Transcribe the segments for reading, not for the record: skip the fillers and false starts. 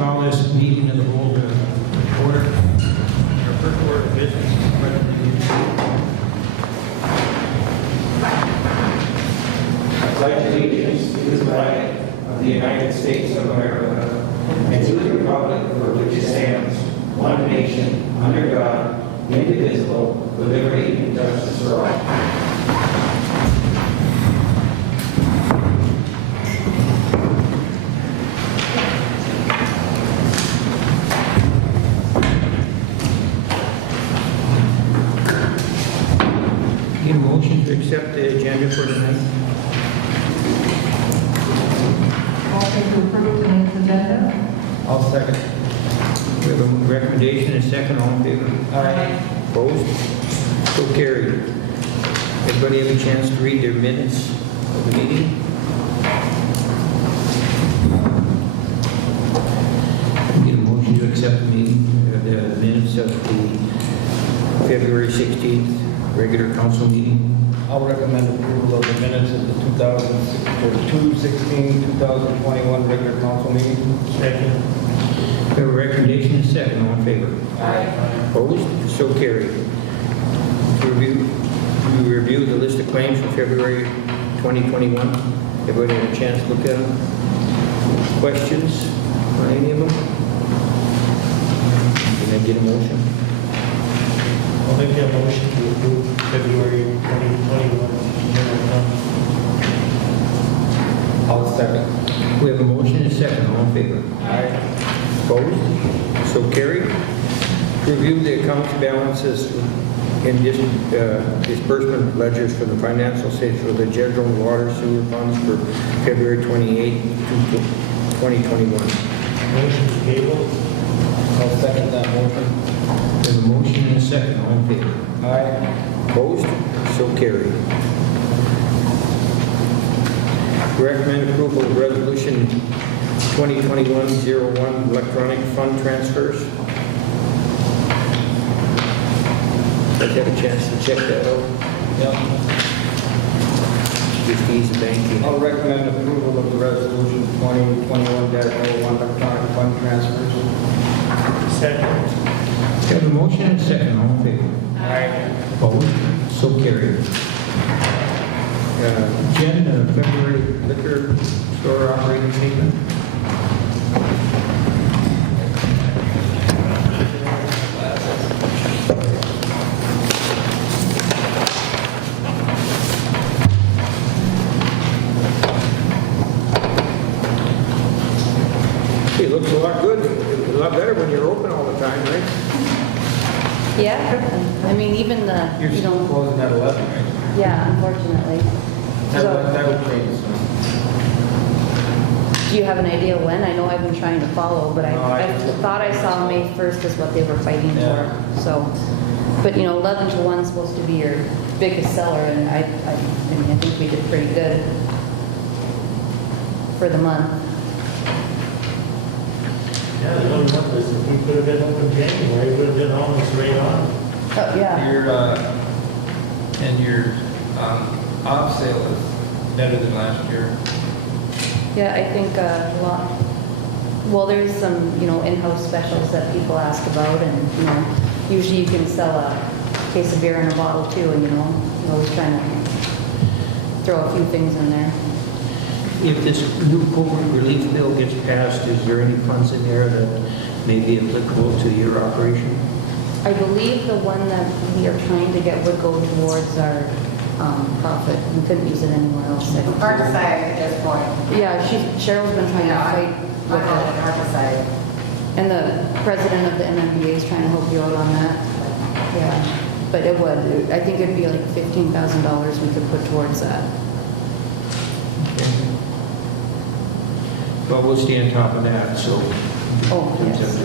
call this meeting of the whole to order. Our first order of business is pledge allegiance to the flag of the United States of America and to the republic for which it stands, one nation, under God, indivisible, with liberty and justice for all. Need a motion to accept the agenda for tonight? Motion to approve tonight's agenda. I'll second. We have a recommendation and a second. All in favor? Aye. Opposed? So carried. Everybody have a chance to read their minutes of the meeting? Get a motion to accept the meeting, the minutes of the February 16th regular council meeting. I'll recommend approval of the minutes of the 2021 regular council meeting. Second. We have a recommendation and a second. All in favor? Aye. Opposed? So carried. To review the list of claims for February 2021. Everybody had a chance to look at them? Questions on any of them? Can I get a motion? I'll make that motion to approve February 2021 general fund. I'll second. We have a motion and a second. All in favor? Aye. Opposed? So carried. To review the accounts balances in disbursement ledgers for the financial statements for the general water sewer funds for February 28, 2021. Motion to table. I'll second that motion. There's a motion and a second. All in favor? Aye. Opposed? So carried. Recommend approval of resolution 2021-01 electronic fund transfers. Let's have a chance to check that out. Yep. Just ease the banking. I'll recommend approval of the resolution 2021-01 electronic fund transfers. Second. Have a motion and a second. All in favor? Aye. Opposed? So carried. Agenda, February liquor store operating statement. It looks a lot good, a lot better when you're open all the time, right? Yeah, I mean, even the, You're you still know, closing at 11, right? yeah, unfortunately. That So, will change soon. do you have an idea when? I know I've been trying to follow, but No, I I just- thought I saw May 1st is what they were fighting Yeah. for, so. But, you know, 11 to 1 is supposed to be your biggest seller, and I mean, I think we did pretty good for the month. Yeah, the only number is if we could have been open January, we would have been almost right on. Oh, yeah. Your off sale is better than last year. Yeah, I think well, there's some, you know, in-house specials that people ask about, and, you know, usually you can sell a case of beer in a bottle too, and, you know, you're always trying to throw a few things in there. If this new COVID relief bill gets passed, is there any funds in there that may be applicable to your operation? I believe the one that we are trying to get would go towards our profit. We couldn't use it anywhere else. I don't Hard to think. say at this point. Yeah, Cheryl's been trying to fight with Hard it. to say. And the president of the MMBA is trying to help you out on that. Yeah, but it would. I think it'd be like $15,000 we could put towards that. Well, we'll stay on top of that, so. Oh, yes.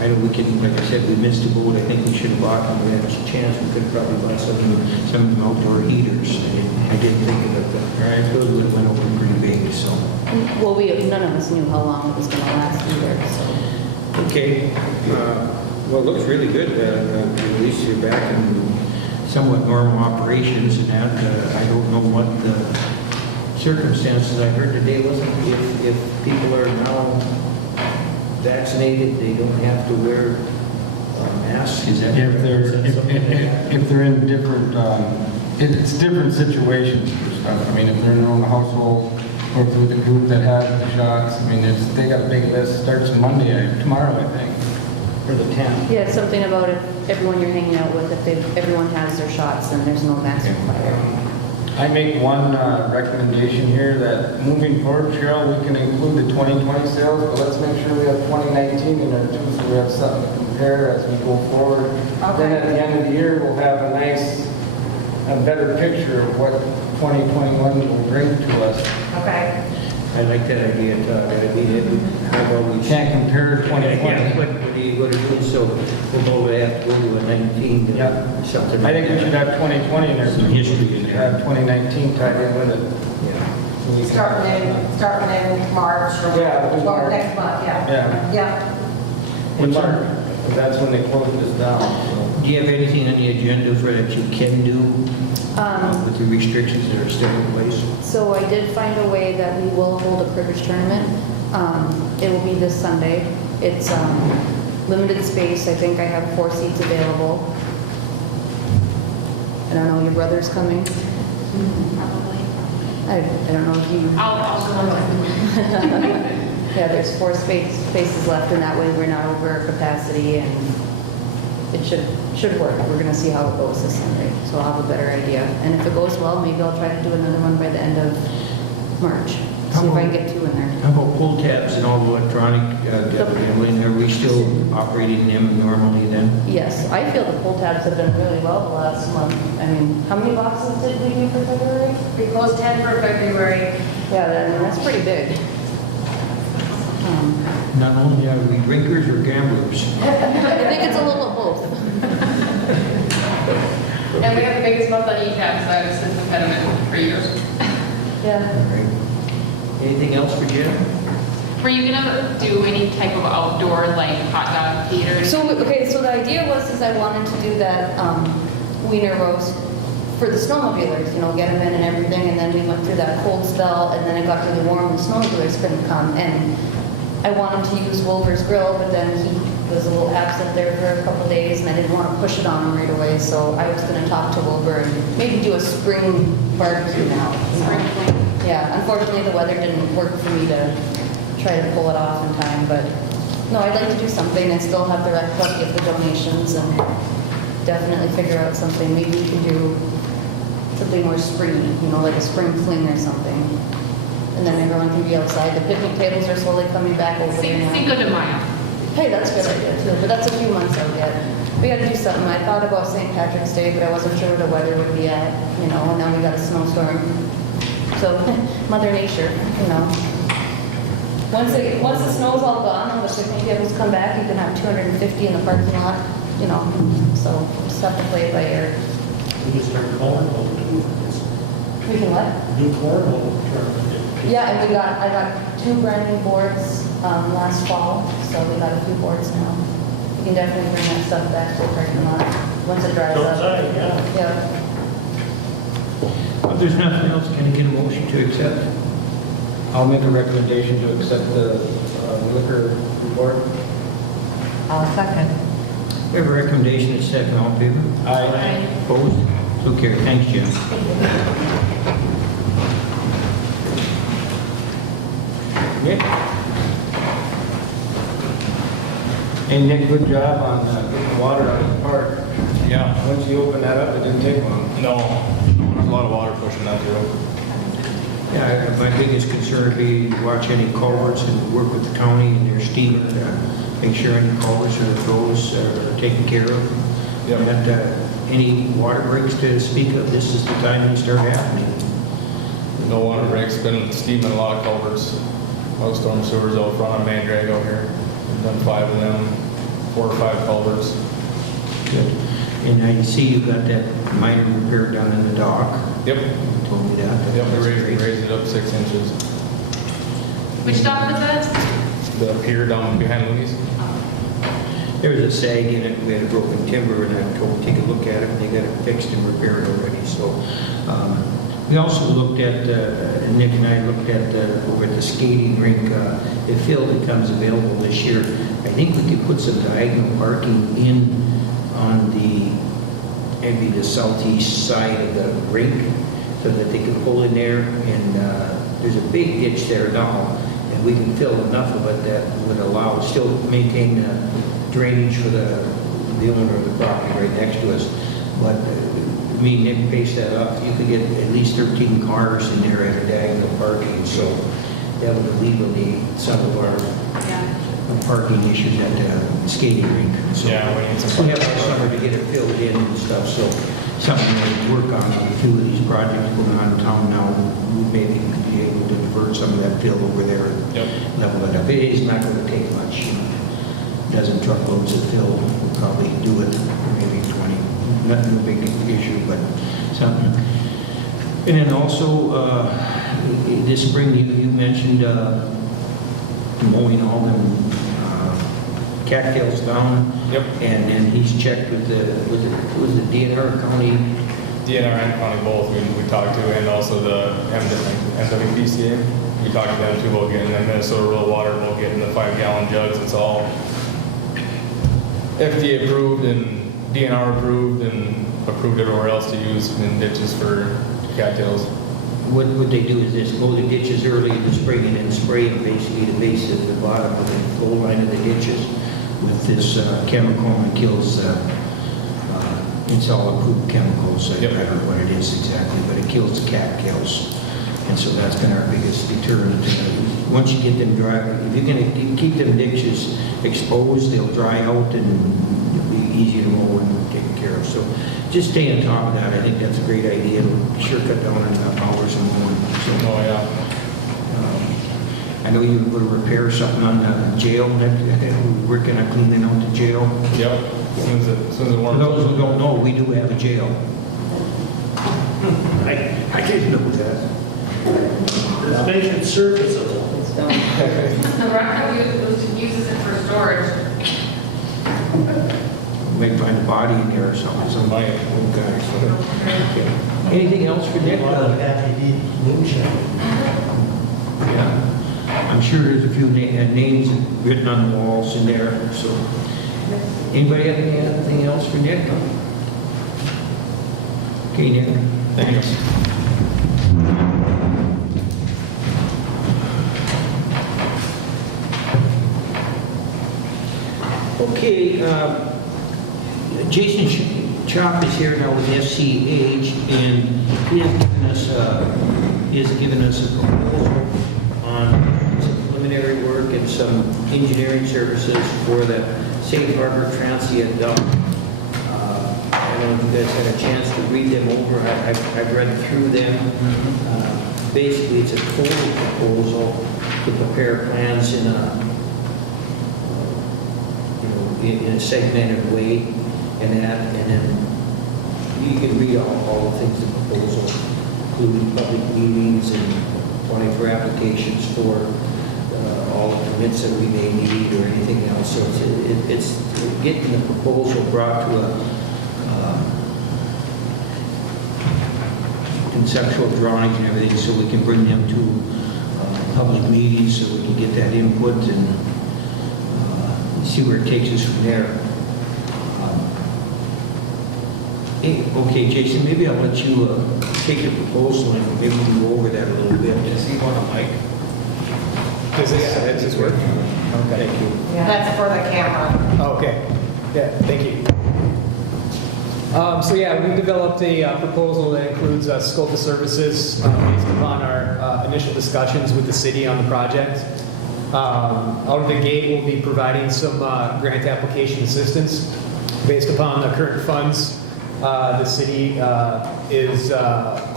I know we can, like I said, we missed a boat. I think we should have bought them. We had a chance. We could probably buy some of them outdoor heaters. I didn't think of it, but those would have went over pretty big, so. Well, none of us knew how long it was going to last either, so. Okay. Well, it looks really good. At least you're back in somewhat normal operations and that. I don't know what the circumstances. I heard today wasn't if people are now vaccinated, they don't have to wear masks? Is that? If they're, is that something that- if they're in different, it's different situations for stuff. I mean, if they're in their own household, or through the group that has the shots, I mean, they got a big list, starts tomorrow, I think, for the 10th. Yeah, it's something about if everyone you're hanging out with, everyone has their shots, then there's no mask required. I make one recommendation here that moving forward, Cheryl, we can include the 2020 sales, but let's make sure we have 2019 in there too, so we have something to compare as we go forward. Then at the end of the year, we'll have a better picture of what 2021 will bring to us. Okay. I like that idea, Todd. I mean, how about we Can't compare 2020. Yeah, what do you go to do? So we'll probably have to go to a 19 Yeah. or something. I think we like should that. have 2020 in there. Some history in there. Have 2019 tied in with it. Yeah. Starting in March or Yeah, in March. next month, yeah. Yeah. Yeah. In March. But that's when they close this down, so. Do you have anything on the agenda for that you can do with the restrictions that are still in place? So I did find a way that we will hold a cribbage tournament. It will be this Sunday. It's limited space. I think I have 4 seats available. I don't know, your brother's coming? Probably. I don't know if you... I'll go with Yeah, there's 4 spaces left, and that way we're not over our capacity, and it should work. We're gonna see how it goes this Sunday, so I'll have a better idea. And if it goes well, maybe I'll try to do another one by the end of March. See if I can get 2 in there. How about pull tabs and all the electronic, gambling? Are we still operating them normally then? Yes, I feel the pull tabs have done really well the last month. I mean, how many boxes did we do for February? We closed 10 for February. Yeah, that's pretty big. Not only are we drinkers or gamblers. I think it's a little of both. And we have the biggest month on e-tab side since the impediment for years. Yeah. All right. Anything else for Jen? Were you gonna do any type of outdoor, like hot dog theater? So the idea was I wanted to do that wiener roast for the snowmobilers, get them in and everything, and then we went through that cold spell, and then it got really warm, and the snowmobilers couldn't come, and I wanted to use Wilbur's Grill, but then he was a little absent there for a couple of days, and I didn't want to push it on him right away, so I was going to talk to Wilbur and maybe do a spring barbecue now. Spring fling. Yeah, unfortunately, the weather didn't work for me to try to pull it off in time, but no, I'd like to do something and still have the rec club get the donations and definitely figure out something. Maybe we can do something more springy, like a spring fling or something. And then everyone can be outside. The picnic tables are slowly coming back over there now. Cinco de Mayo. Hey, that's a good idea too, but that's a few months out yet. We gotta do something. I thought about St. Patrick's Day, but I wasn't sure where the weather would be at, and now we got a snowstorm. So, Mother Nature, Once the snow's all gone and the picnic tables come back, you can have 250 in the parking lot, so just have to play it by ear. We can start cornhole. We can what? Do cornhole tournament. Yeah, and I got 2 brand new boards last fall, so we got a few boards now. You can definitely bring that stuff back to the parking lot once it dries up. Outside, yeah. Yeah. If there's nothing else, can I get a motion to accept? I'll make a recommendation to accept the liquor report. I'll second. We have a recommendation, it's second, all in favor? Aye. Opposed? So carried. Thanks, Jen. Nick? Hey, Nick, good job on getting the water out of the park. Yeah, Once you open that up, it didn't take long. no, there's a lot of water pushing that through. Yeah, my biggest concern would be watch any culverts and work with the county and their steam, make sure any culverts or those are taken care of. Yep. And any water breaks to speak of, this is the time they start happening. No water breaks, been steaming a lot of culverts. A lot of storm sewers out front on Main Drag out here. We've done 5 of them, 4 or 5 culverts. Good. And I see you got that minor repair done in the dock. Yep, You told me that. yep, That's we great. raised it up 6 inches. Which dock was that? The pier down behind Louise. There was a sag in it, we had a broken timber, and I told them, take a look at it, and they got it fixed and repaired already, so We also looked at, Nick and I looked at, over at the skating rink, the field that comes available this year. I think we could put some diagonal parking in on maybe the southeast side of the rink so that they can pull in there. And there's a big ditch there now, and we can fill enough of it that would allow, still maintain drainage for the owner of the property right next to us. But me and Nick paced that off. You could get at least 13 cars in there at a diagonal parking, so that would alleviate some of our Yeah. parking issues at the skating rink. So Yeah, we need some. we have all summer to get it filled in and stuff, so something to work on. A few of these projects going on in town now, we maybe be able to divert some of that fill over there and Yep. level it up. It is not going to take much. Dozen truckloads of fill will probably do it, or maybe 20. Nothing a big issue, but something. And then also, this spring, you mentioned mowing all them cattails down. Yep. And then he's checked with was it DNR County? DNR and county both, we talked to, and also the MWPCA. We talked to them too about getting the Minnesota Rural Water, about getting the 5-gallon jugs. It's all FDA approved and DNR approved and approved everywhere else to use in ditches for cattails. What they do is this, mow the ditches early in the spring and then spray them basically the base of the bottom of the flow line of the ditches with this chemical that kills, it's all approved chemicals. I don't know what it is exactly, but it kills the cattails. And so that's been our biggest deterrent. Once you get them dry, if you're going to keep them ditches exposed, they'll dry out and it'll be easy to mow and taken care of. So just stay on top of that. I think that's a great idea. It'll sure cut down on hours of mowing. So, Oh, yeah. I know you were going to repair something on the jail, we're working on cleaning out the jail. Yep. As soon as it For warms those who up. don't know, we do have a jail. I didn't know that. Let's mention surface of it. It's done. The rec uses it for storage. Might find a body in there or something, some Might. old guy. So. Okay. Anything else for Nick? A lot of happy moonshine. Yeah. I'm sure there's a few names written on the walls in there, so. Anybody have anything else for Nick? Okay, Nick. Thanks. Okay, Jason Chop is here now with SCH, and he has given us a proposal on some preliminary work and some engineering services for the Safe Harbor Transient Dump. I don't know if you guys had a chance to read them over. I've read through them. Basically, it's a total proposal to prepare plans in a segmented way, and then you can read all the things in the proposal, including public meetings and applying for applications for all the permits that we may need or anything else. So it's getting the proposal brought to a conceptual drawings and everything, so we can bring them to public meetings, so we can get that input and see where it takes us from there. Okay, Jason, maybe I'll let you take the proposal and maybe we can go over that a little bit. Does he want a mic? Does this work? Okay. Thank you. That's for the camera. Okay. Yeah, thank you. So yeah, we developed a proposal that includes a scope of services based upon our initial discussions with the city on the project. Out of the gate, we'll be providing some grant application assistance based upon the current funds the city is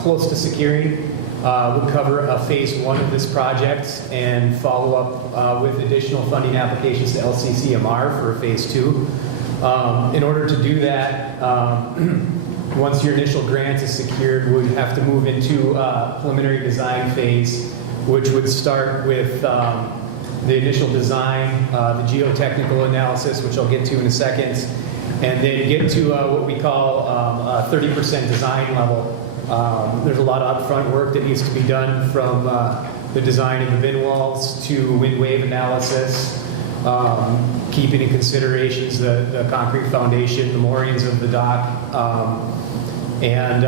close to securing. We'll cover phase 1 of this project and follow up with additional funding applications to LCCMR for phase 2. In order to do that, once your initial grant is secured, we'd have to move into preliminary design phase, which would start with the initial design, the geotechnical analysis, which I'll get to in a second, and then get to what we call a 30% design level, There's a lot of upfront work that needs to be done from the design of the bin walls to wind wave analysis, keeping in considerations the concrete foundation, the moorings of the dock, and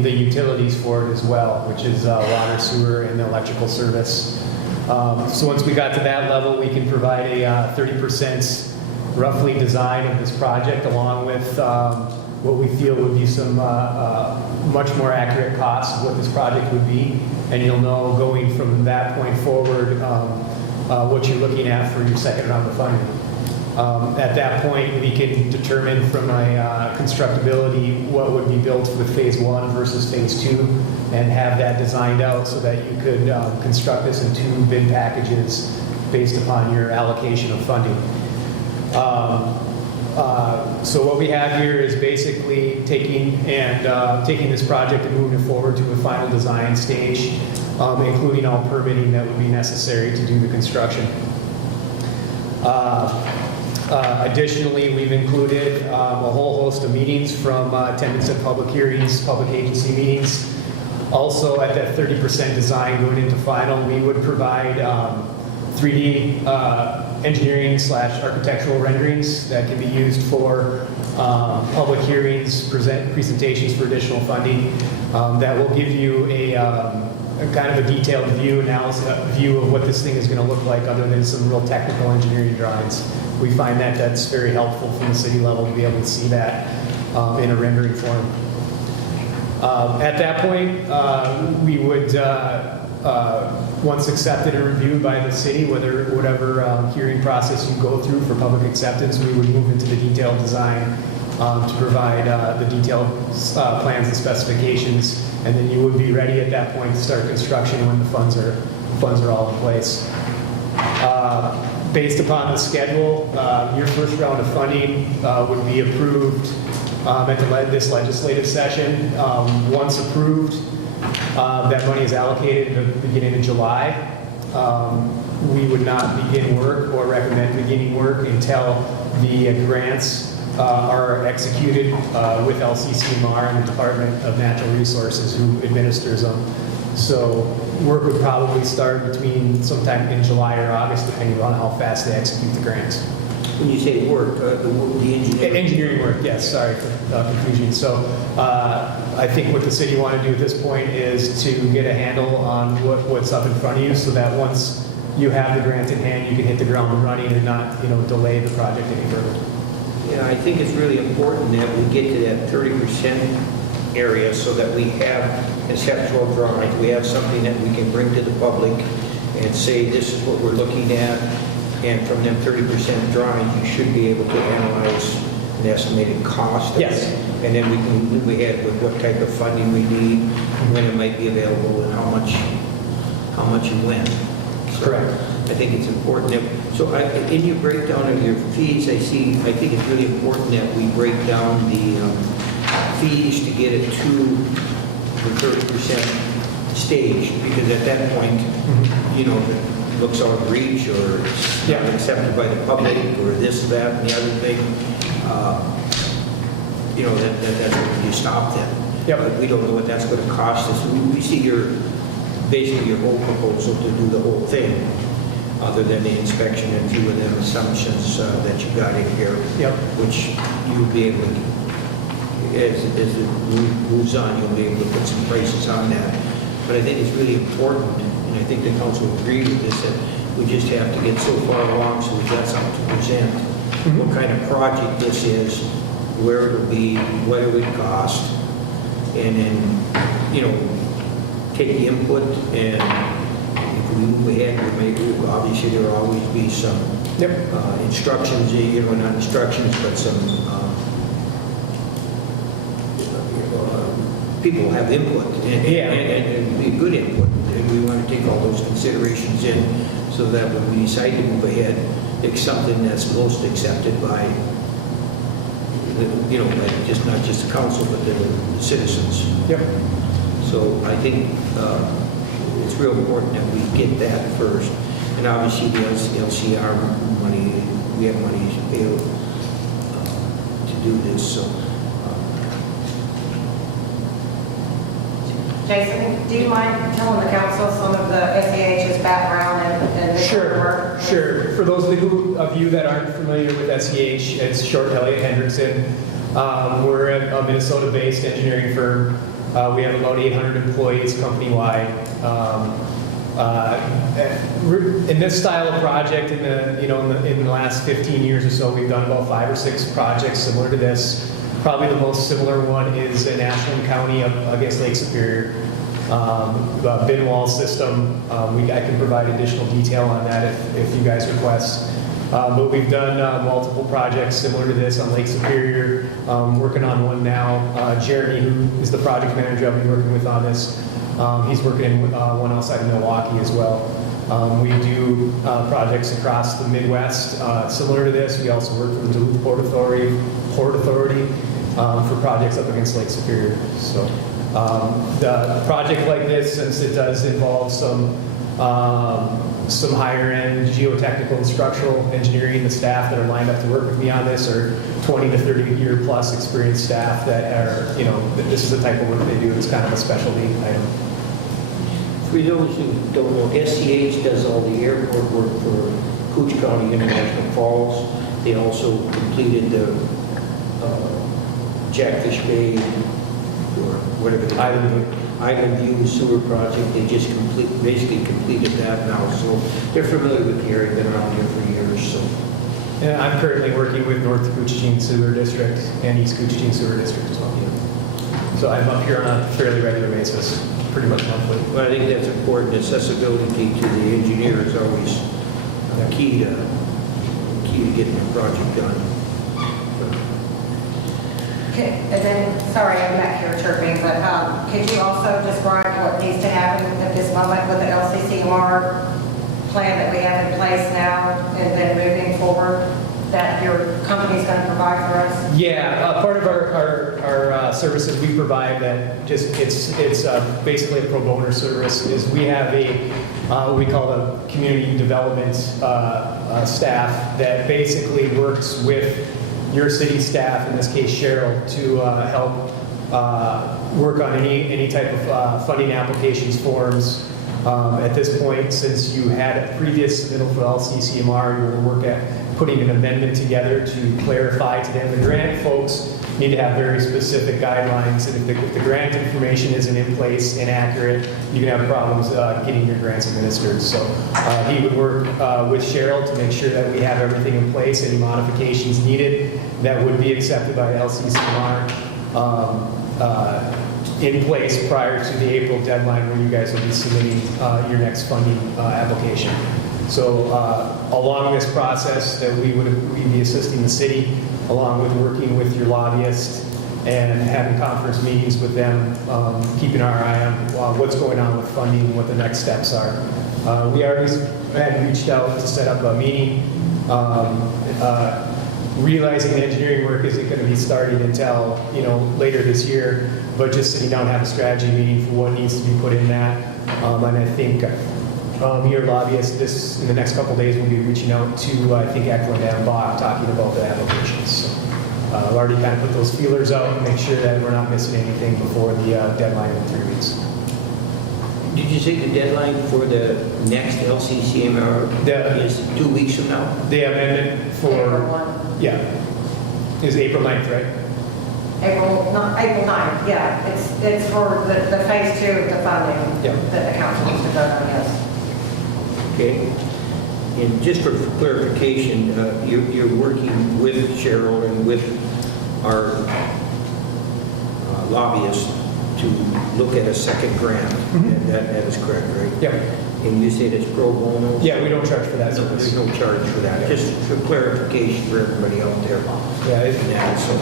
the utilities for it as well, which is water, sewer, and the electrical service. So once we got to that level, we can provide a 30% roughly design of this project, along with what we feel would be some much more accurate costs of what this project would be. And you'll know going from that point forward what you're looking at for your second round of funding. At that point, we can determine from a constructability what would be built with phase 1 versus phase 2, and have that designed out so that you could construct this in 2 bid packages based upon your allocation of funding. So what we have here is basically taking this project and moving it forward to a final design stage, including all permitting that would be necessary to do the construction. Additionally, we've included a whole host of meetings from attendance at public hearings, public agency meetings. Also, at that 30% design going into final, we would provide 3D engineering/architectural renderings that can be used for public hearings, presentations for additional funding. That will give you a kind of a detailed view of what this thing is going to look like, other than some real technical engineering drawings. We find that that's very helpful from the city level to be able to see that in a rendering form. At that point, we would, once accepted and reviewed by the city, whatever hearing process you go through for public acceptance, we would move into the detailed design to provide the detailed plans and specifications, and then you would be ready at that point to start construction when the funds are all in place. Based upon the schedule, your first round of funding would be approved at this legislative session. Once approved, that money is allocated at the beginning of July. We would not begin work or recommend beginning work until the grants are executed with LCCMR and the Department of Natural Resources, who administers them. So work would probably start between sometime in July or August, depending on how fast they execute the grants. When you say work, the engineering? Engineering work, yes, sorry for confusion. So I think what the city want to do at this point is to get a handle on what's up in front of you, so that once you have the grant in hand, you can hit the ground running and not, delay the project any further. Yeah, I think it's really important that we get to that 30% area so that we have conceptual drawings. We have something that we can bring to the public and say, this is what we're looking at. And from them 30% drawings, you should be able to analyze an estimated cost. Yes. And then we can move ahead with what type of funding we need, when it might be available, and how much and when. So Correct. I think it's important that, in your breakdown of your fees, I think it's really important that we break down the fees to get it to the 30% stage, because at that point, if it looks out of reach, or it's not accepted by the public, or this, that, and the other thing, that's when you stop them. Yep. But we don't know what that's going to cost us. We see basically your whole proposal to do the whole thing, other than the inspection and few of them assumptions that you got in here, which you will be able to, as it moves on, you'll be able to put some prices on that. But I think it's really important, and I think the council will agree with this, that we just have to get so far along so we've got something to present, what kind of project this is, where it'll be, what it would cost, and then, take the input, and if we move ahead, obviously there will always be some instructions, not instructions, but some people will have input, and be good input, and we want to take all those considerations in, so that when we decide to move ahead, it's something that's most accepted by, just not just the council, but the citizens. Yep. So I think it's real important that we get that first. And obviously the LCR money, we have money to be able to do this. So Jason, do you mind telling the council some of the SEH's background and their Sure, work? sure. For those of you that aren't familiar with SEH, it's short Elliott Hendrickson. We're a Minnesota-based engineering firm. We have about 800 employees company-wide. In this style of project, in the last 15 years or so, we've done about 5 or 6 projects similar to this. Probably the most similar one is in Ashland County up against Lake Superior. The bin wall system. I can provide additional detail on that if you guys request. But we've done multiple projects similar to this on Lake Superior. Working on one now. Jeremy, who is the project manager I've been working with on this, he's working in one outside of Milwaukee as well. We do projects across the Midwest similar to this. We also work for the Duluth Port Authority for projects up against Lake Superior. So the project like this, since it does involve some higher end geotechnical and structural engineering, the staff that are lined up to work with me on this are 20 to 30 year plus experienced staff that are, this is the type of work they do. It's kind of a specialty item. For those who don't know, SCH does all the airport work for Cooch County International Falls. They also completed the Jackfish Bay, or whatever the Island View sewer project. They just basically completed that now, so they're familiar with the area. Been around here for years. So. And I'm currently working with North Coochgene Sewer District and East Coochgene Sewer District as well. So I'm up here on a fairly regular basis, pretty much monthly. Well, I think that's important. Accessibility to the engineer is always key to getting the project done. Okay, and then, sorry, I'm back here chirping, but could you also describe what needs to happen at this moment with the LCCMR plan that we have in place now and then moving forward that your company's going to provide for us? Yeah, part of our services we provide that just it's basically a pro bono service is we have what we call the community development staff that basically works with your city staff, in this case Cheryl, to help work on any type of funding applications, forms. At this point, since you had a previous submittal for LCCMR, you will work at putting an amendment together to clarify to them. The grant folks need to have very specific guidelines, and if the grant information isn't in place and accurate, you can have problems getting your grants administered. So he would work with Cheryl to make sure that we have everything in place, any modifications needed that would be accepted by LCCMR in place prior to the April deadline when you guys will be submitting your next funding application. So along this process that we'd be assisting the city, along with working with your lobbyist and having conference meetings with them, keeping our eye on what's going on with funding and what the next steps are. We already had reached out to set up a meeting. Realizing the engineering work isn't going to be starting until later this year, but just sitting down and have a strategy meeting for what needs to be put in that. And I think your lobbyist in the next couple of days will be reaching out to I think Eklund and Bach talking about the applications. So I've already kind of put those feelers out and make sure that we're not missing anything before the deadline in 3 weeks. Did you say the deadline for the next LCCMR is 2 weeks from now? The amendment for April 1. Yeah, is April 9th, right? April 9th, yeah. It's for the phase 2 of the funding that the council needs to vote on, yes. Okay. And just for clarification, you're working with Cheryl and with our lobbyist to look at a second grant. Mm-hmm. That is correct, right? Yeah. And you said it's pro bono? Yeah, we don't charge for that No, service. there's no charge for that. Just for clarification for everybody out there. Yeah, And that, so.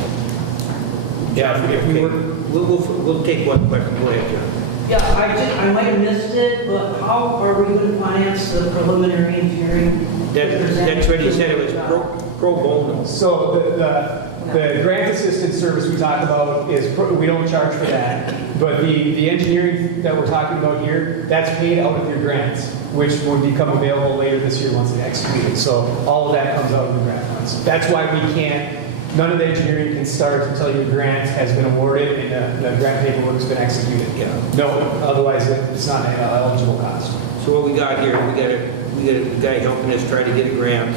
Yeah, if we Okay. were, We'll take one question. Go ahead, John. Yeah, I might have missed it, but how are we going to finance the preliminary engineering? That's what he said, it was pro bono. so the grant assistance service we talked about we don't charge for that, but the engineering that we're talking about here, that's paid out of your grants, which will become available later this year once they execute it. So all of that comes out of the grant funds. That's why we can't none of the engineering can start until your grant has been awarded and the grant paperwork has been executed. Yeah. No, otherwise it's not an eligible cost. So what we got here, we got a guy helping us try to get a grant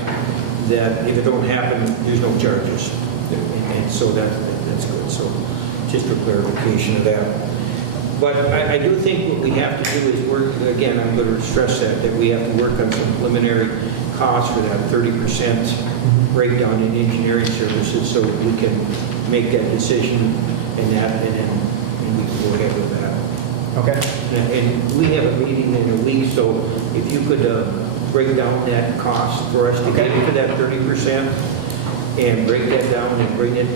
that if it don't happen, there's no charges. And so that's good. So just for clarification of that. But I do think what we have to do is work, again, I'm going to stress that we have to work on some preliminary costs for that 30% breakdown in engineering services so we can make that decision and then we can go ahead with that. Okay. And we have a meeting in a week, so if you could break down that cost for us to get into that 30% and break that down and bring it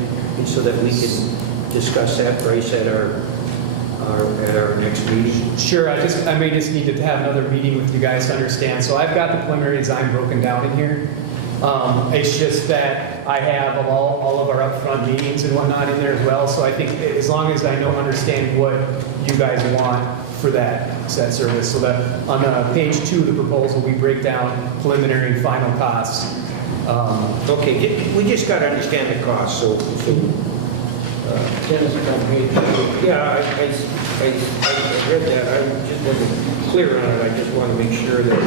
so that we can discuss that price at our next meeting. Sure, I may just need to have another meeting with you guys to understand. So I've got the preliminary design broken down in here. It's just that I have all of our upfront meetings and whatnot in there as well. So I think as long as I understand what you guys want for that service. So that on page 2 of the proposal, we break down preliminary and final costs. Okay, we just got to understand the cost, so Dennis, on page 2. Yeah, I read that. I just wasn't clear on it. I just want to make sure that.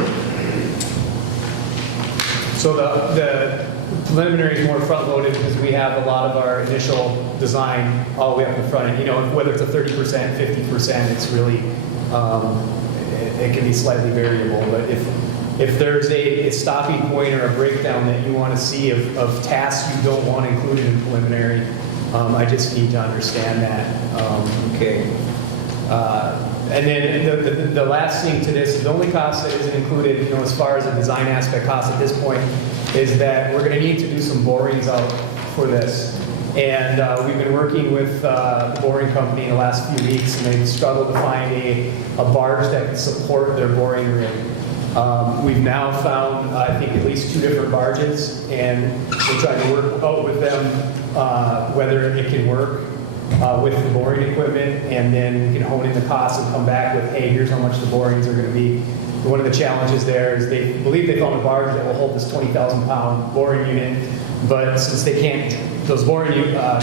So the preliminary is more front-loaded because we have a lot of our initial design all the way up in front. And, you know, whether it's a 30%, 50%, it's really, it can be slightly variable. But if there's a stopping point or a breakdown that you want to see of tasks you don't want included in preliminary, I just need to understand that. Okay. And then the last thing to this, the only cost that isn't included, you know, as far as the design aspect cost at this point, is that we're going to need to do some borings out for this. And we've been working with the boring company in the last few weeks, and they've struggled to find a barge that can support their boring rig. We've now found, I think, at least 2 different barges, and we're trying to work out with them whether it can work with the boring equipment, and then we can hone in the costs and come back with, hey, here's how much the borings are going to be. One of the challenges there is they believe they found a barge that will hold this 20,000-pound boring unit, but since they can't, those boring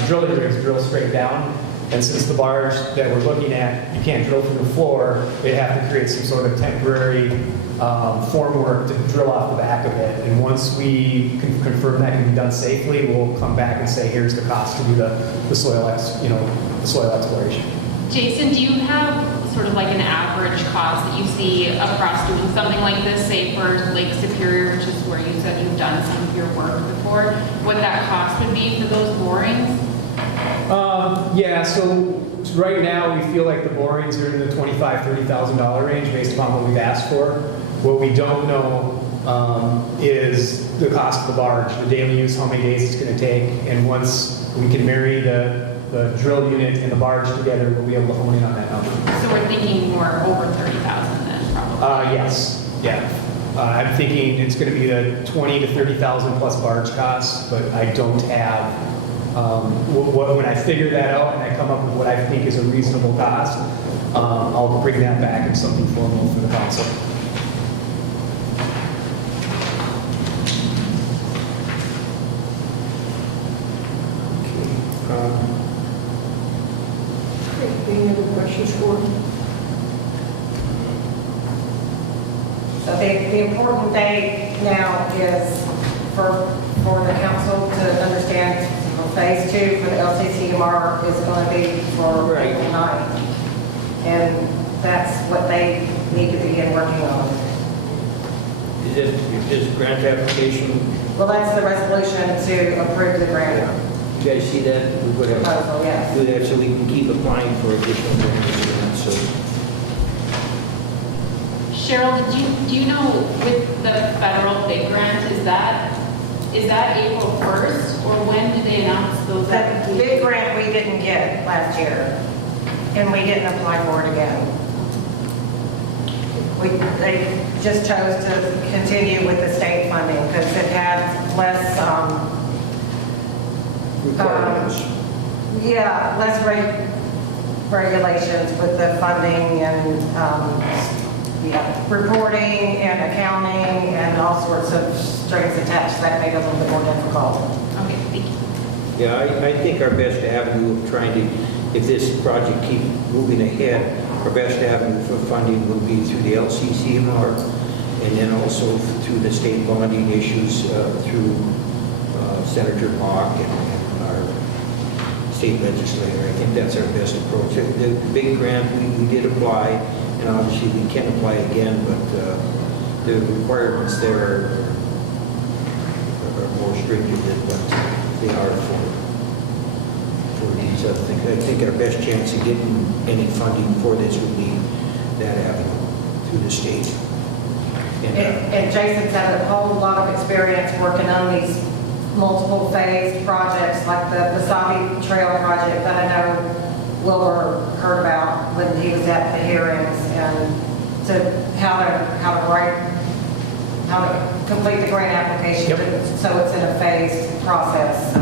drilling rigs drill straight down, and since the barge that we're looking at, you can't drill through the floor, they have to create some sort of temporary formwork to drill off the back of it. And once we confirm that can be done safely, we'll come back and say, here's the cost to do the soil exploration. Jason, do you have sort of like an average cost that you see across doing something like this, say for Lake Superior, which is where you said you've done some of your work before, what that cost would be for those borings? Yeah, so right now we feel like the borings are in the $25,000, $30,000 range based upon what we've asked for. What we don't know is the cost of the barge, the daily use, how many days it's going to take, and once we can marry the drill unit and the barge together, we'll be able to hone in on that number. So we're thinking more over 30,000 then, probably. Yes, yeah. I'm thinking it's going to be the 20 to 30,000 plus barge costs, but I don't have, when I figure that out and I come up with what I think is a reasonable cost, I'll bring that back in something formal for the council. Any other questions for him? So the important thing now is for the council to understand phase 2 for the LCCMR is going to be for April 9th. And that's what they need to begin working on. Is grant application? Well, that's the resolution to approve the grant You guys see that? We would have proposal, yes. do that so we can keep applying for additional grants. So Cheryl, do you know with the federal big grant, is that April 1st, or when did they announce those The applications? big grant we didn't get last year, and we didn't apply for it again. They just chose to continue with the state funding because it had less, requirements. less regulations with the funding and reporting and accounting and all sorts of strings attached. That made it a little bit more difficult. Okay, thank you. Yeah, I think our best avenue of trying to, if this project keeps moving ahead, our best avenue for funding will be through the LCCMR and then also through the state bonding issues through Senator Mock and our state legislator. I think that's our best approach. The big grant, we did apply, and obviously we can apply again, but the requirements there are more stringent than what they are for these other things. I think our best chance of getting any funding for this would be that avenue through the state. And Jason's had a whole lot of experience working on these multiple phased projects like the Sahs Trail project that I know Wilbur heard about when he was at the hearings, and to how to complete the grant application. Yep. So it's in a phased process. So.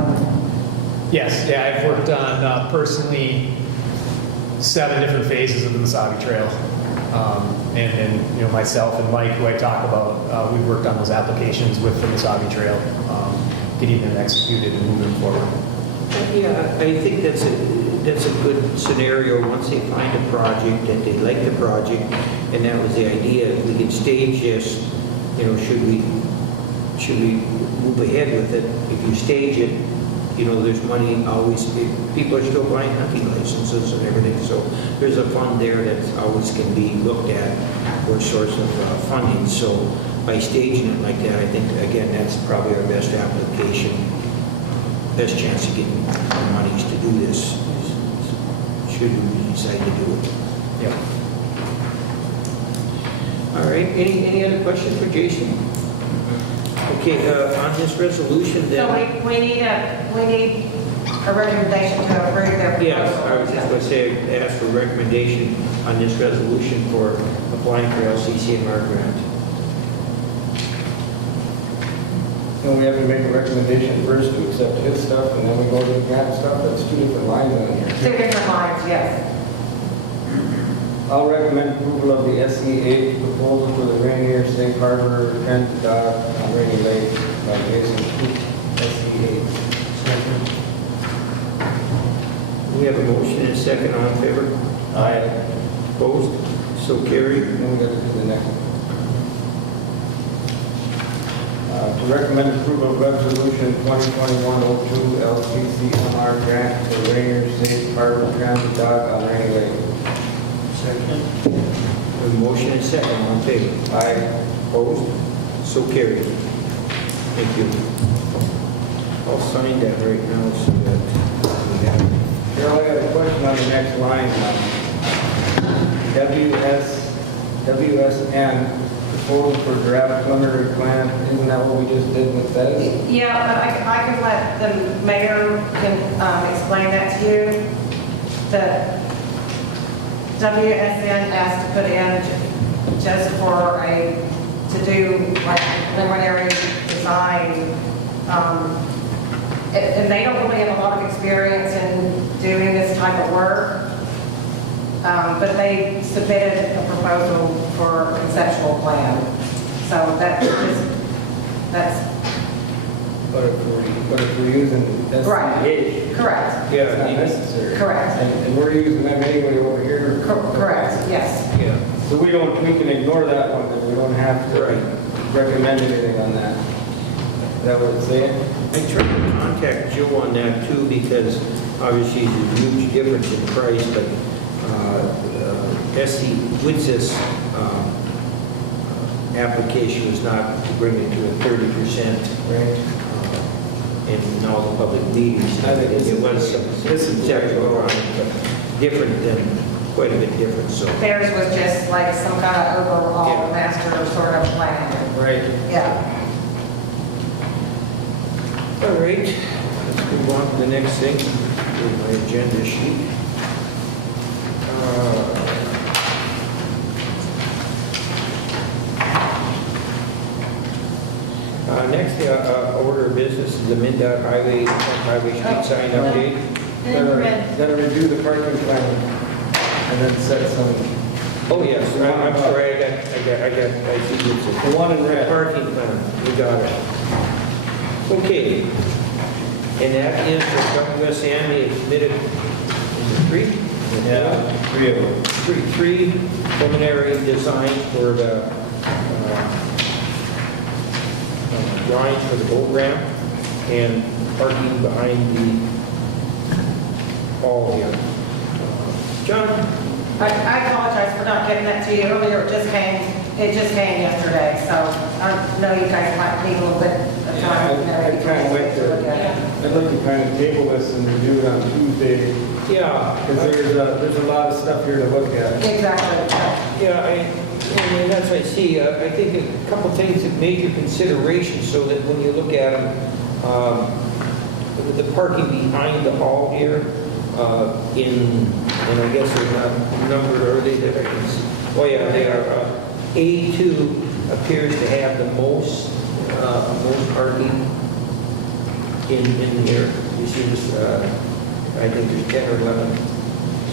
Yes, yeah, I've worked on personally 7 different phases of the Mndot Trail. And you know, myself and Mike, who I talk about, we've worked on those applications with the Mndot Trail, getting them executed and moving forward. Yeah, I think that's a good scenario once they find a project and they like the project, and that was the idea. If we can stage this, you know, should we move ahead with it? If you stage it, you know, there's money always, people are still buying hunting licenses and everything, so there's a fund there that always can be looked at for a source of funding. So by staging it like that, I think, again, that's probably our best application, best chance of getting the monies to do this, should we decide to do it. Yeah. All right, any other questions for Jason? Okay, on this resolution then. So we need a recommendation to approve their proposal. Yes, I was just going to say, ask for recommendation on this resolution for applying for LCCMR grant. And we have to make a recommendation first to accept his stuff, and then we go to the grant stuff. That's 2 different lines on here. 2 different lines, yes. I'll recommend approval of the SEA proposal for the Ranier Safe Harbor Trent Dock on Rainy Lake by Jason Coop, SEA. We have a motion and a second, all in favor? Aye. Opposed? So carried. Then we got to do the next one. To recommend approval of resolution 2021-02 LCCMR grant for Rainier Safe Harbor Transit Dock on Rainy Lake. We have a motion and a second, all in favor? Aye. Opposed? So carried. Thank you. I'll sign that right now so that we have it. Carol, I got a question on the next line. WSN, proposal for draft preliminary plan, isn't that what we just did with that? Yeah, but I can let the mayor can explain that to you. The WSN asked to put in just for to do like preliminary design. And they don't really have a lot of experience in doing this type of work. But they submitted a proposal for a conceptual plan. So that's, But if we're using SCH, right. Correct. it's not necessary. Correct. And we're using them anyway over here. Correct, yes. Yeah. So we can ignore that one, because we don't have to recommend anything on that. Is that what it's saying? I tried to contact Joe on that too, because obviously there's a huge difference in price, but SC Witz's application was not to bring it to a 30%. Right. In all the public meetings. I think It was some conceptual, but different than, quite a bit different, so. Theirs was just like some kind of overall master sort of plan. Right. Yeah. All right, let's move on to the next thing, with my agenda sheet. Next, order of business is the Mndot Highway street sign update. Gotta review the parking plan and then set some. Oh, yes, I'm sorry, I see it's The one in red. parking plan, we got it. Okay. And that is the WSN, they submitted, is it 3? Yeah, 3 of them. Three preliminary designs for the drawings for the boat ramp and parking behind the hall here. John? I apologize for not getting that to you earlier, it just came yesterday, so I know you guys might need a little bit of time. I'd kind of like to look at it. I'd like to kind of table this and review it on Tuesday, Yeah. because there's a lot of stuff here to look at. Exactly. Yeah, and that's what I see. I think a couple things that major consideration so that when you look at them, the parking behind the hall here, and I guess there's not numbered, are they that I can see? Oh yeah, they are. A2 appears to have the most parking in here. You see this, I think there's 10 or 11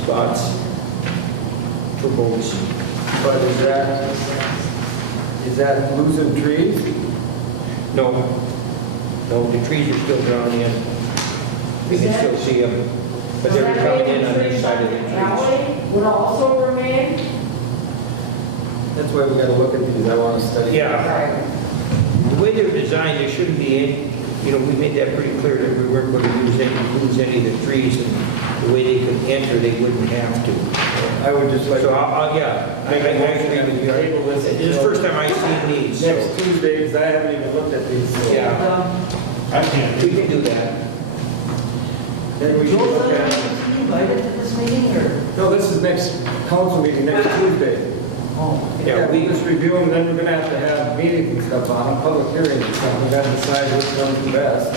spots for boats. But is that losing trees? No, the trees are still drawn in. You can still see them, but they're coming in on the side of the trees. Alley would also remain? That's why we gotta look at these, I wanna study. Yeah, the way they're designed, there shouldn't be any, we made that pretty clear that we weren't going to lose any of the trees, and the way they could enter, they wouldn't have to. I would just like. So, yeah, I agree with you. Table this This is the first time I've seen these. so- Next Tuesday, because I haven't even looked at these. So. Yeah, I can't. we can do that. Then we should look at. Invited to this meeting, or? No, this is next council meeting, next Tuesday. Oh. Yeah, We just review them, and then we're gonna have to have meetings and stuff on them, public hearings and stuff. We gotta decide which one's the best.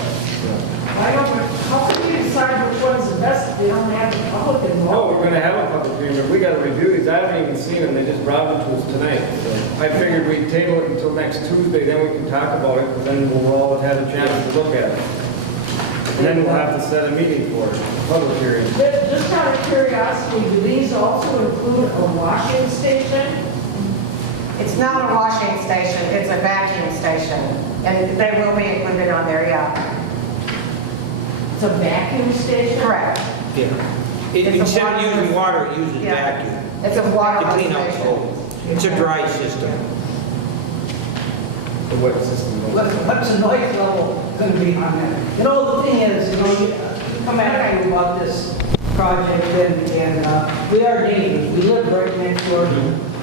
I don't, how can you decide which one's the best if you don't have the public No, involved? we're gonna have a public hearing, but we gotta review these. I haven't even seen them, they just brought them to us tonight. So I figured we'd table it until next Tuesday, then we can talk about it, because then we'll all have had a chance to look at it. And then we'll have to set a meeting for it, a public hearing. Just out of curiosity, do these also include a washing station? It's not a washing station, it's a vacuum station, and they will be included on there, yeah. It's a vacuum station? Correct. Yeah. It's a Instead of water using system. water, it uses Yeah. vacuum It's a water to clean out station. coal. It's a dry system. The wet system. What's the noise level going to be on that? You know, the thing is, you come at me about this project, and we are neighbors, we live right next door.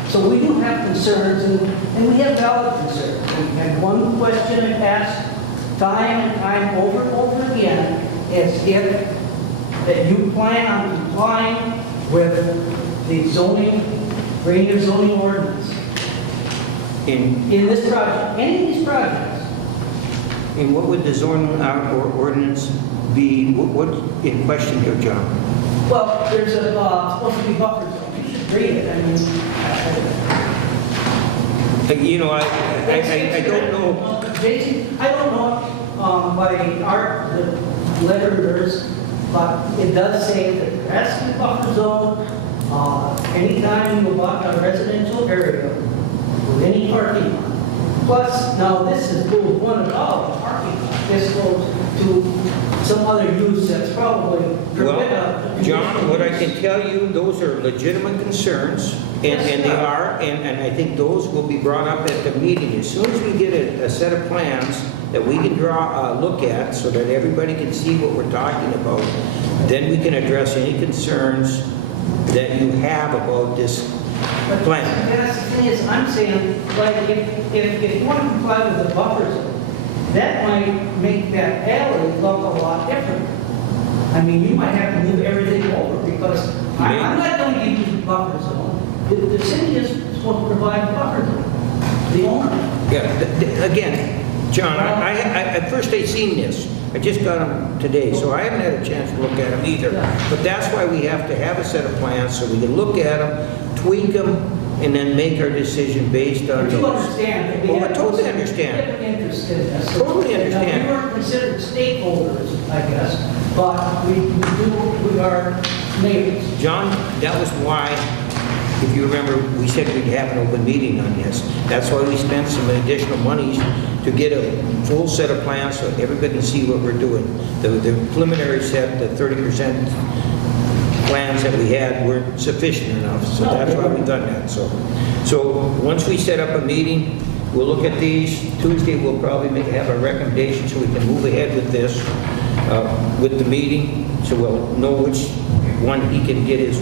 So we do have concerns, and we have valid concerns. And one question I asked time and time over and over again is if that you plan on complying with the zoning, Ranier zoning ordinance In in this project, any of these projects. what would the zoning ordinance be, what in question here, John? Well, there's a, supposed to be buffer zone. You should read it. I mean, I don't know. Jason, I don't know by the letterers, but it does say that there has to be buffer zone anytime you walk on a residential area with any parking lot. Plus, now this is pool one at all, parking lot. This goes to some other use that's probably Well, John, what I can tell you, those are legitimate concerns, and they are, and I think those will be brought up at the meeting. As soon as we get a set of plans that we can look at, so that everybody can see what we're talking about, then we can address any concerns that you have about this plan. That's the thing is, I'm saying, like, if you want to comply with the buffer zone, that might make that alley look a lot different. I mean, you might have to move everything over, because I'm not going to give you the buffer zone. The city is supposed to provide the buffer zone, the owner. Yeah, again, John, at first I seen this. I just got them today, so I haven't had a chance to look at them either. But that's why we have to have a set of plans, so we can look at them, tweak them, and then make our decision based on But you those. understand. Oh, I totally understand. We have an interest in this. Totally understand. We weren't considered stakeholders, I guess, but we are neighbors. John, that was why if you remember, we said we'd have an open meeting on this. That's why we spent some additional monies to get a full set of plans so everybody can see what we're doing. The preliminary set, the 30% plans that we had weren't sufficient enough, so that's why we've done that. So once we set up a meeting, we'll look at these. Tuesday, we'll probably have a recommendation so we can move ahead with this, with the meeting, so we'll know which one he can get his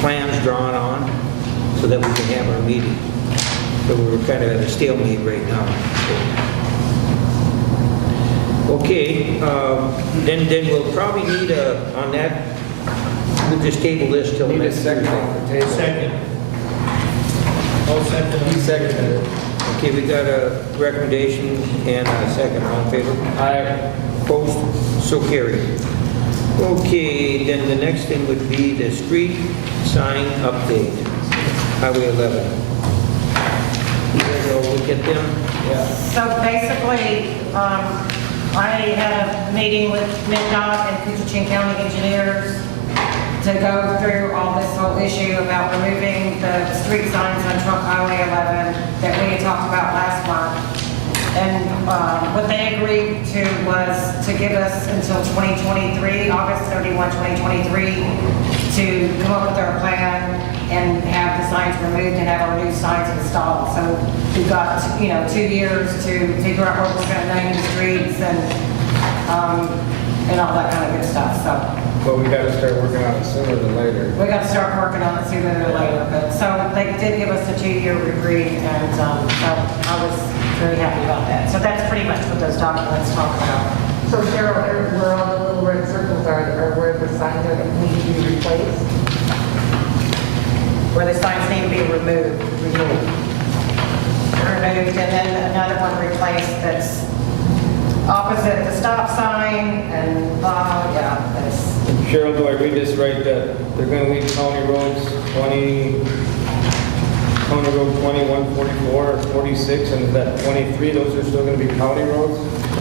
plans drawn on, so that we can have our meeting. So we're kind of at a stalemate right now. Okay, then we'll probably need on that, we'll just table this till Need a next second Tuesday. on the table. Second. I'll second. He seconded it. Okay, we got a recommendation and a second. All in favor? Aye. Opposed? So carried. Okay, then the next thing would be the street sign update. Highway 11. You guys all look at them? Yeah. So basically, I had a meeting with Mndot and Coochin County engineers to go through all this whole issue about removing the street signs on Trunk Highway 11 that we had talked about last month. And what they agreed to was to give us until 2023, August 31, 2023, to come up with our plan and have the signs removed and have our new signs installed. So we've got, 2 years to figure out what we're going to name the streets and all that kind of good stuff. So But we gotta start working on it sooner than later. we got to start working on it sooner than later. But so they did give us a 2-year reprieve, and so I was very happy about that. So that's pretty much what those documents talk about. So Cheryl, where all the little red circles are where the signs are that need to be replaced? Where the signs need to be removed, and then another one replaced that's opposite the stop sign, and that's. Cheryl, do I read this right, that they're gonna leave county roads 20, county road 21, 44, or 46, and that 23, those are still gonna be county roads?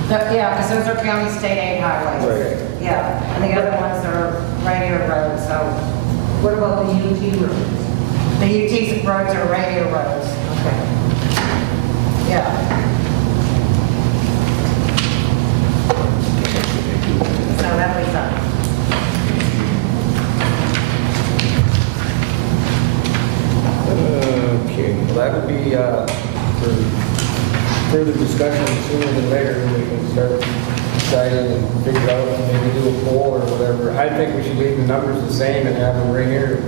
Yeah, because those are county state aid highways. Right. Yeah, and the other ones are Ranier roads, so What about the UT roads? the UT roads are Ranier roads. Okay. Yeah. So that'll be fun. Okay. Well, that would be, for further discussion sooner than later, we can start deciding and figure out, maybe do a poll or whatever. I think we should leave the numbers the same and have them right here,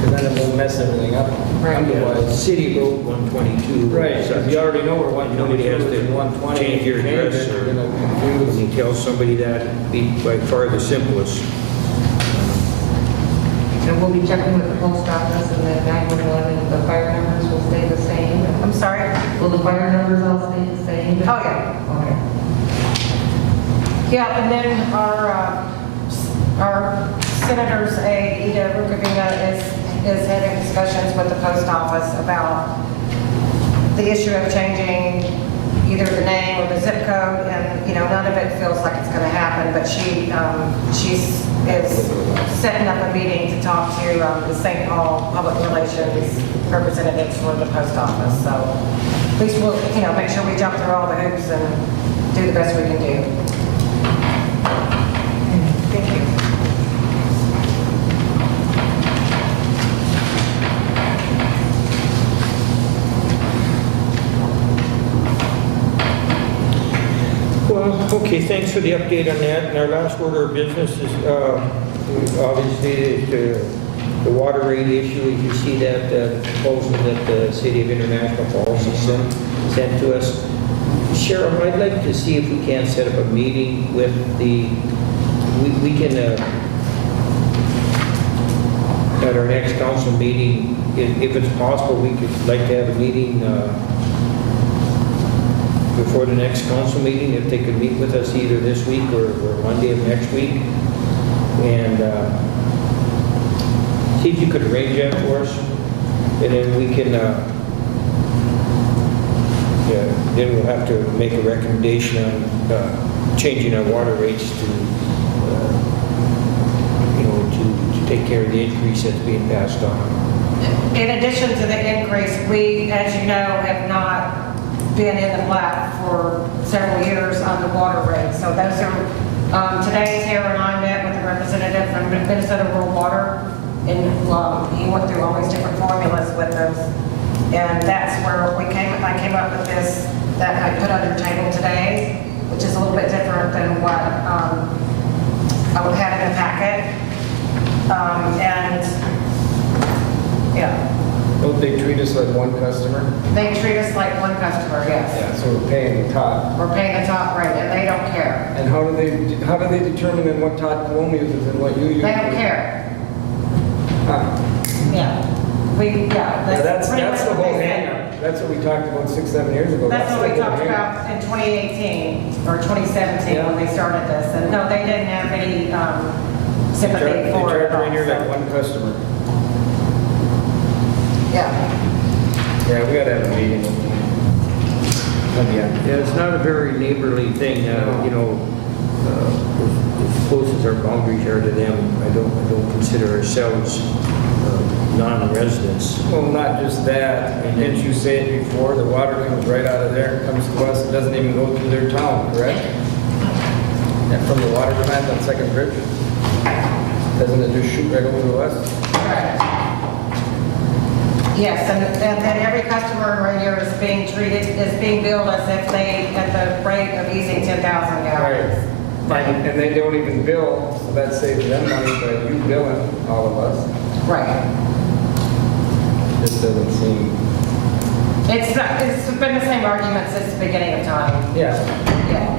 because then it won't mess everything up. Otherwise, City Road 122. right, because you already know where Nobody has 122 to and 120. change your address You're or gonna when confuse. you tell somebody that, it'd be by far the simplest. And we'll be checking with the post office and the 911 and the fire numbers will stay the same? I'm sorry? Will the fire numbers all stay the same? Oh, yeah. Okay. Yeah, and then our senator's aide, Ida Rukavina, is having discussions with the post office about the issue of changing either the name or the zip code, and, none of it feels like it's going to happen, but she's setting up a meeting to talk to the St. Paul Public Relations representatives for the post office, so at least we'll, make sure we jump through all the hoops and do the best we can do. Thank you. Well, okay, thanks for the update on that. And our last order of business is, obviously, the water rate issue. You see that proposal that the City of International Falls has sent to us. Cheryl, I'd like to see if we can set up a meeting with we can, at our next council meeting, if it's possible, we could like to have a meeting before the next council meeting, if they could meet with us either this week or Monday of next week, and see if you could arrange that for us, and then we can, then we'll have to make a recommendation on changing our water rates to, to take care of the increase that's being passed on. In addition to the increase, we, as you know, have not been in the black for several years on the water rate. So those are, today Tara and I met with a representative from Minnesota Rural Water, and he went through all these different formulas with us. And that's where I came up with this that I put on your table today, which is a little bit different than what I would have in the packet. Don't they treat us like one customer? They treat us like one customer, yes. Yeah, so we're paying the top. We're paying the top rate, and they don't care. And how do they determine then what Todd Colom uses and what you use? They don't care. Huh. Yeah. Yeah, that's pretty much the what whole they say. hang-up. That's what we talked about 6-7 years ago. That's what we the whole talked hang-up. about in 2018 or 2017 when they started this. And no, they didn't have any sympathy They for it charge at all. Ranier like So, one customer. yeah. Yeah, we gotta have a meeting. Yeah, it's not a very neighborly thing, you know, as close as our boundaries are to them, I don't consider ourselves non-residents. Well, not just that. Didn't you say it before? The water comes right out of there, comes to us, it doesn't even go through their town, correct? Yeah, from the water plant on Second Bridge? Doesn't it just shoot right over to us? Correct. Yes, and then every customer in Ranier is being billed as if they, at the rate of using 10,000 gallons. Right. And they don't even bill, so that saves them money, but you billing all of us. Right. This doesn't seem. It's been the same argument since the beginning of time. Yeah. Yeah.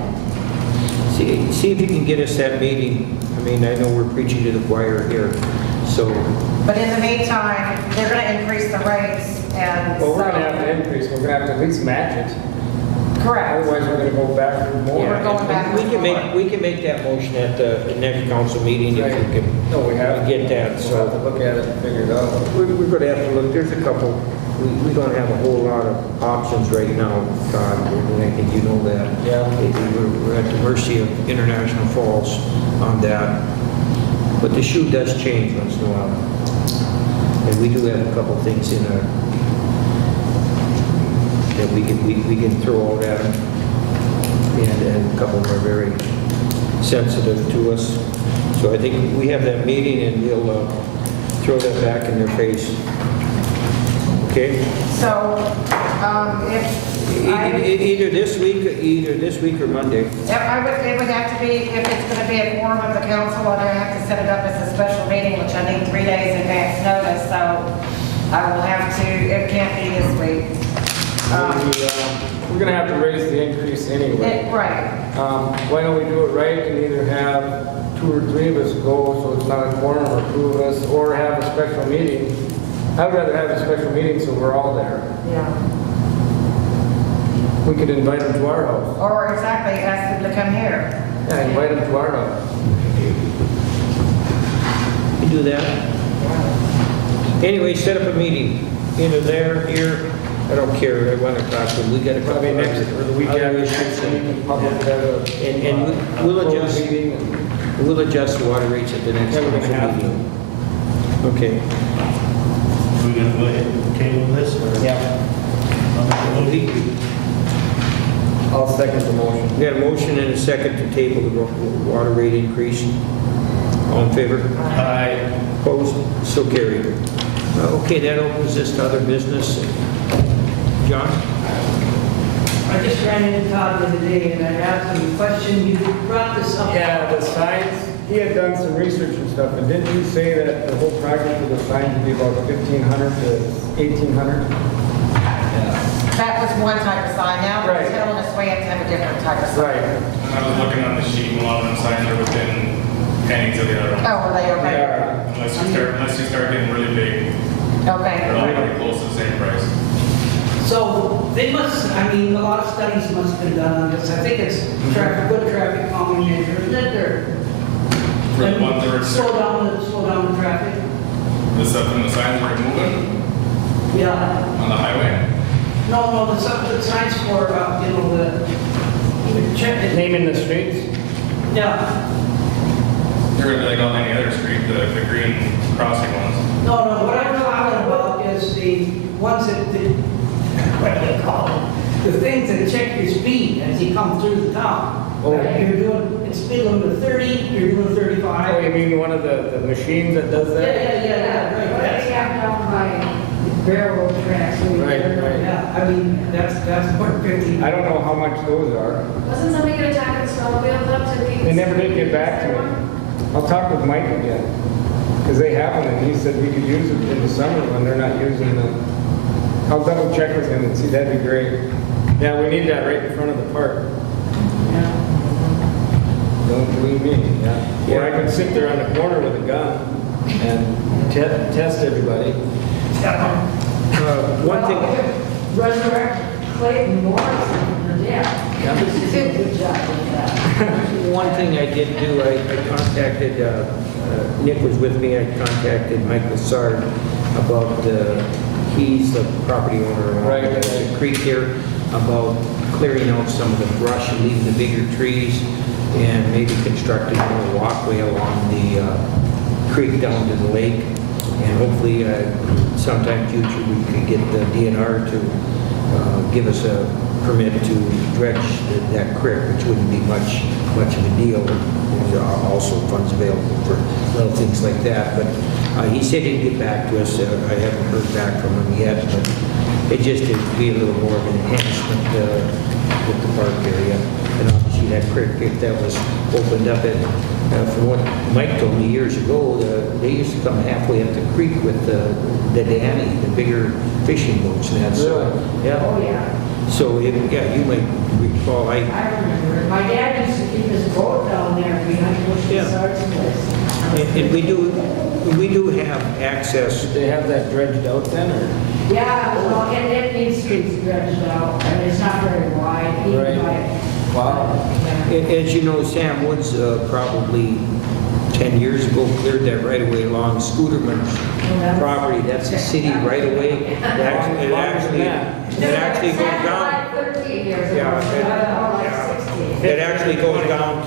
See if you can get us that meeting. I mean, I know we're preaching to the choir here, so. But in the meantime, they're going to increase the rates and. Well, we're gonna have to increase, we're gonna have to at least match it. Correct. Otherwise, we're gonna go back for more. We're going back. We can make that motion at the next council meeting if we can. No, we have. Get that, So we'll have to so. look at it and figure it out. We're going to have to look, there's a couple, we don't have a whole lot of options right now, Todd, and I think you know that. Yeah. We're at the mercy of International Falls on that, but the shoe does change once in a while. And we do have a couple things in our, that we can throw out at them, and a couple of them are very sensitive to us. So I think we have that meeting and we'll throw that back in their face. Okay? So, Either this week or Monday. it would have to be, if it's going to be a forum of the council, I'd have to set it up as a special meeting, which I need 3 days advance notice, so I will have to, it can't be this week. We're gonna have to raise the increase anyway. Right. Why don't we do it right and either have 2 or 3 of us go, so it's not a quorum, or 2 of us, or have a special meeting. I'd rather have a special meeting so we're all there. Yeah. We could invite them to our house. Or exactly, ask them to come here. Yeah, invite them to our house. You do that? Anyway, set up a meeting, either there, here, I don't care, at 1 o'clock, but we got to Probably next, or the week after next week, public have a. And we'll adjust, meeting and- we'll adjust the water rates at the next Yeah, we're gonna have council meeting. Okay. We're gonna go ahead and table this, or? Yeah, I'll make a motion. I'll second the motion. We got a motion and a second to table the water rate increase. All in favor? Aye. Opposed? So carried. Okay, that opens this to other business. John? I just ran into Todd the other day and I asked him a question. You brought this up. Yeah, the signs, he had done some research and stuff, and didn't you say that the whole project for the signs would be about 1,500 to 1,800? That was one type of sign. Now we're Right. telling us we have to have a different type of sign. Right. I was looking on the sheet, and a lot of them signs are within pennies of the other one. Oh, are they okay? Yeah. Unless you start getting really big, they're all Okay. pretty close to the same price. So they must, I mean, a lot of studies must have been done on this. I think it's good traffic calming measure, isn't it? For the ones that are, Slow down the traffic. the stuff in the signs are moving Yeah. on the highway. No, the signs for, check. Naming the streets? Yeah. They're like on any other street, the green crossing ones. No, what I'm talking about ones that, what do you call them? The things that check your speed as you come through the town. Oh. You're doing, it's speed limit of 30, you're doing 35. Oh, you mean one of the machines that does that? Yeah, right. What That's- they have down by railroad tracks. Right. Yeah, I mean, that's what 50. I don't know how much those are. Wasn't somebody gonna talk to snowmobiles up to the? They never did get back to me. I'll talk with Mike again, because they have them, and he said we could use them in the summer when they're not using them. I'll double check with him and see, that'd be great. Yeah, we need that right in front of the park. Don't believe me, yeah. Or I could sit there on the corner with a gun and test everybody. One thing, Resurrect Clayton Morrison from the dead. He did a good job with that. one thing I did do, I contacted, Nick was with me, I contacted Mike Lassard about, he's the property owner Right. along the creek here, about clearing out some of the brush and leaving the bigger trees and maybe constructing a walkway along the creek down to the lake. And hopefully sometime future we could get the DNR to give us a permit to dredge that creek, which wouldn't be much of a deal. There's also funds available for little things like that. But he said he'd get back to us. I haven't heard back from him yet, but it just to be a little more of an enhancement with the park area. And obviously that creek, if that was opened up, from what Mike told me years ago, they used to come halfway up the creek with the Danny, the bigger fishing boats and that. So, yeah. Oh, yeah. So, yeah, you might recall, I remember it. My dad used to keep his boat down there behind Bush Yeah. Sargent's place. and we do have access. Did they have that dredged out then, or? Yeah, well, it needs to be dredged out, and it's not very wide, even Right. by. Wow. As you know, Sam Woods probably 10 years ago cleared that right away along Scooterman's property. That's a city right away. It actually goes down. 13 years ago. Yeah, it actually goes down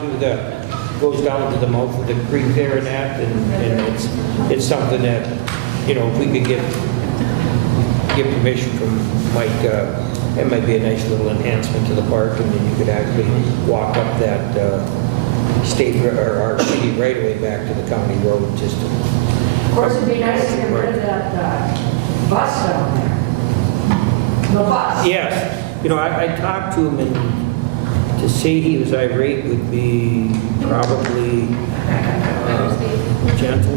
to the mouth of the creek there and that, and it's something that, you know, if we could get permission from Mike, it might be a nice little enhancement to the park, and then you could actually walk up that state or our city right away back to the county road. Just Of course, it'd be nice to get rid of that bus down there. The bus. yes, you know, I talked to him, and to say he was irate would be probably gentle.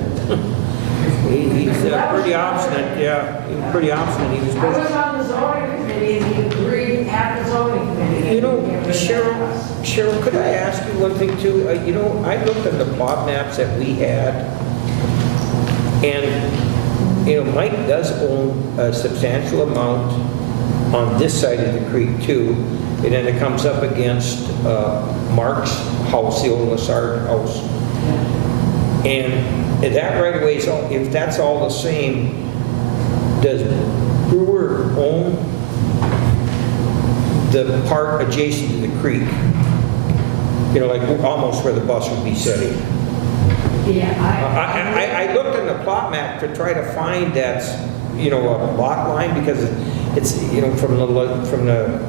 He's pretty obstinate. Yeah, he was pretty obstinate. He was I supposed was on the zoning committee, and he agreed at the zoning committee. You know, to get rid of that bus. Cheryl, could I ask you one thing too? You know, I looked at the plot maps that we had, and, you know, Mike does own a substantial amount on this side of the creek too, and then it comes up against Mark's house, the old Lassard house. And that right away, so if that's all the same, does Brewer own the part adjacent to the creek? You know, like almost where the bus would be sitting. Yeah, I looked in the plot map to try to find that, you know, a lot line, because it's, you know, from the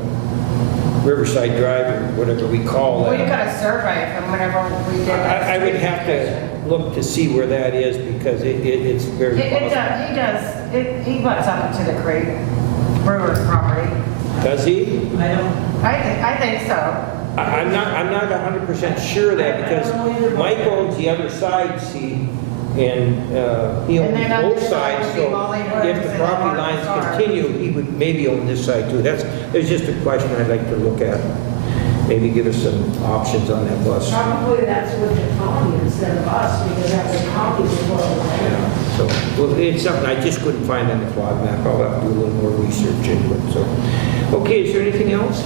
Riverside Drive or whatever we call Well, you that. got a survey from whenever we did that. I would have to look to see where that is, because it's very It does, he butts up to the creek, Brewer's property. Does he? I don't, I think so. I'm not 100% sure of that, because Mike owns the other side, see, and he And then on owns both this side sides, would be so Molly if Woods the and property Mark lines Lassard. continue, he would maybe own this side too. There's just a question I'd like to look at. Maybe give us some options on that bus. probably that's with the county instead of us, because that's the county's well. Yeah, so, well, it's something I just couldn't find on the plot map. I'll have to do a little more research into it, so. Okay, is there anything else?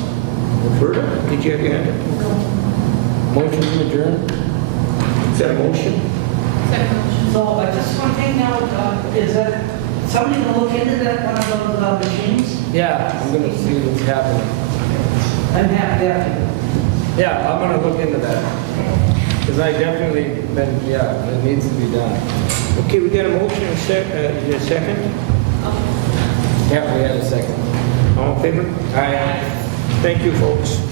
Berta, did you have your hand up? Motion to adjourn? Is that a motion? so just one thing now, is that somebody gonna look into that, one of those machines? Yeah, I'm gonna see what's happening. I'm happy. Yeah, I'm gonna look into that. Because I definitely it needs to be done. Okay, we got a motion, is there a second? Yeah, we had a second. All in favor? Aye. Thank you, folks.